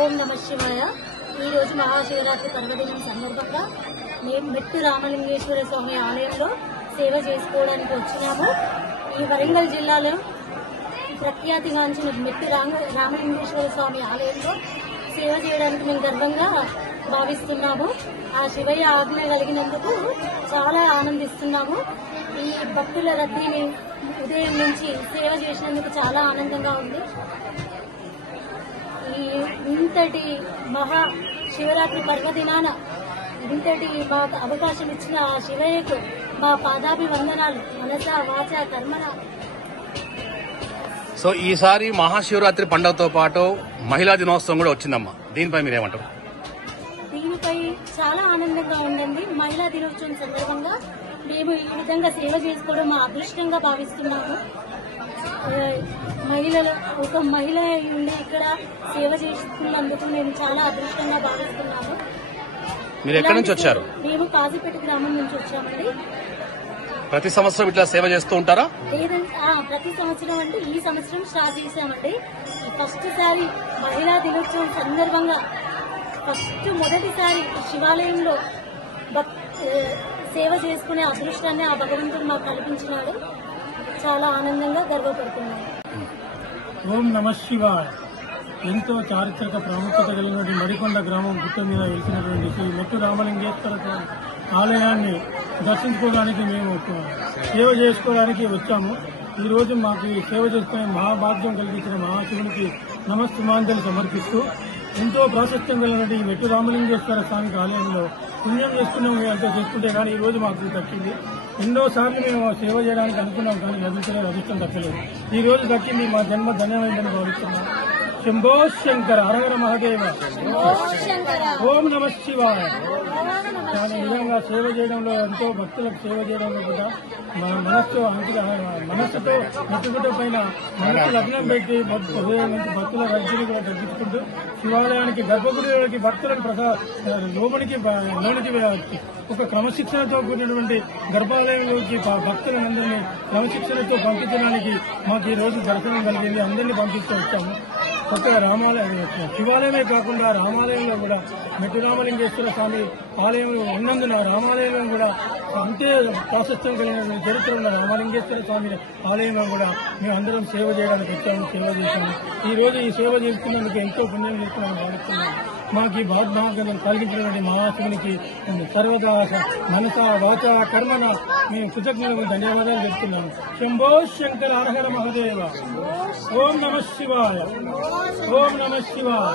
ఓం నమ శివాయ. ఈరోజు మహాశివరాత్రి పర్వదినం సందర్భంగా మేము మెట్టు రామలింగేశ్వర స్వామి ఆలయంలో సేవ చేసుకోవడానికి వచ్చినాము. ఈ వరంగల్ జిల్లాలో ప్రఖ్యాతిగాంచిన మెట్టు రామలింగేశ్వర స్వామి ఆలయంలో సేవ చేయడానికి మేము గర్వంగా భావిస్తున్నాము. ఆ శివయ్య ఆజ్ఞ కలిగినందుకు చాలా ఆనందిస్తున్నాము. ఈ భక్తుల రద్దీని ఉదయం నుంచి సేవ చేసినందుకు చాలా ఆనందంగా ఉంది. ఇంతటి మహా శివరాత్రి పర్వదినాన ఇంతటి మాకు అవకాశం ఇచ్చిన ఆ శివయ్యకు మా పాదాభివందనాలు మనస వాచ కర్మన. సో ఈసారి మహాశివరాత్రి పండుగతో పాటు మహిళా దినోత్సవం కూడా వచ్చిందమ్మా, దీనిపై మీరేమంటారు? దీనిపై చాలా ఆనందంగా ఉందండి. మహిళా దినోత్సవం సందర్భంగా మేము ఈ విధంగా సేవ చేసుకోవడం మా అదృష్టంగా భావిస్తున్నాము. ఒక మహిళ ఉండి ఇక్కడ సేవ చేస్తున్నందుకు మేము చాలా అదృష్టంగా భావిస్తున్నాము. మీరు ఎక్కడి నుంచి వచ్చారు? మేము కాజీపేట గ్రామం నుంచి వచ్చామండి. ప్రతి సంవత్సరం ఇట్లా సేవ చేస్తూ ఉంటారా? లేదంటే ప్రతి సంవత్సరం అంటే ఈ సంవత్సరం స్టార్ట్ చేశామండి. ఫస్ట్ సారి మహిళా దినోత్సవం సందర్భంగా మొదటిసారి శివాలయంలో సేవ చేసుకునే అదృష్టాన్ని ఆ భగవంతుడు మాకు కల్పించినాడు. చాలా ఆనందంగా గర్వపడుతున్నాను. ఓం నమ శివాయ. ఎంతో చారిత్రక ప్రాముఖ్యత కలిగినటువంటి మడికొండ గ్రామం గుట్ట మీద వెలిసినటువంటి శ్రీ మెట్టు రామలింగేశ్వర స్వామి ఆలయాన్ని దర్శించుకోవడానికి మేము సేవ చేసుకోవడానికి వచ్చాము. ఈ రోజు మాకు ఈ సేవ చేసుకునే మహాభాగ్యం కలిగించిన మహాశివునికి నమస్తమాంజలి సమర్పిస్తూ ఎంతో ప్రాశస్త్యం కలిగినటువంటి ఈ మెట్టు రామలింగేశ్వర స్వామి ఆలయంలో పుణ్యం చేసుకున్నాం. ఎంతో చేసుకుంటే కానీ ఈ రోజు మాకు దక్కింది. ఎన్నోసార్లు మేము సేవ చేయడానికి అనుకున్నాం కానీ లభించలేదు, అదృష్టం దక్కలేదు. ఈ రోజు దక్కింది, మా జన్మ ధన్యమైందని భావిస్తున్నాం. శంభో శంకర, హరహర మహాదేవ, ఓం నమ శివాయ. చాలా నిజంగా సేవ చేయడంలో, ఎంతో భక్తులకు సేవ చేయడంలో కూడా మన మనస్సుతో మెట్టుగుడ్డ పైన మనసు లగ్నం పెట్టి హృదయం నుంచి భక్తుల రద్దీని కూడా తగ్గించుకుంటూ శివాలయానికి గర్భగుడిలోకి భక్తులకు లోపలికి ఒక క్రమశిక్షణతో కూడినటువంటి గర్భాలయంలోకి భక్తులందరినీ క్రమశిక్షణతో పంపించడానికి మాకు ఈ రోజు దర్శనం కలిగింది. అందరినీ పంపిస్తూ వచ్చాము. కొత్తగా శివాలయమే కాకుండా రామాలయంలో కూడా మెట్టు రామలింగేశ్వర స్వామి ఆలయంలో ఉన్నందున రామాలయంలో కూడా అంతే ప్రాశస్త్యం కలిగిన చరిత్ర ఉన్న రామలింగేశ్వర స్వామి ఆలయంలో కూడా మేము అందరం సేవ చేయడానికి వచ్చాము, సేవ చేశాము. ఈ రోజు ఈ సేవ చేసుకున్నందుకు ఎంతో పుణ్యం చేసుకున్నామని భావిస్తున్నాము. మాకు ఈ భాగ్యం కలిగించినటువంటి మహాశివునికి సర్వదా మనస వాచ కర్మన మేము కృతజ్ఞతలు ధన్యవాదాలు చెప్తున్నాము. శంభో శంకర, హరహర మహాదేవ, ఓం నమ శివాయ, ఓం నమ శివాయ.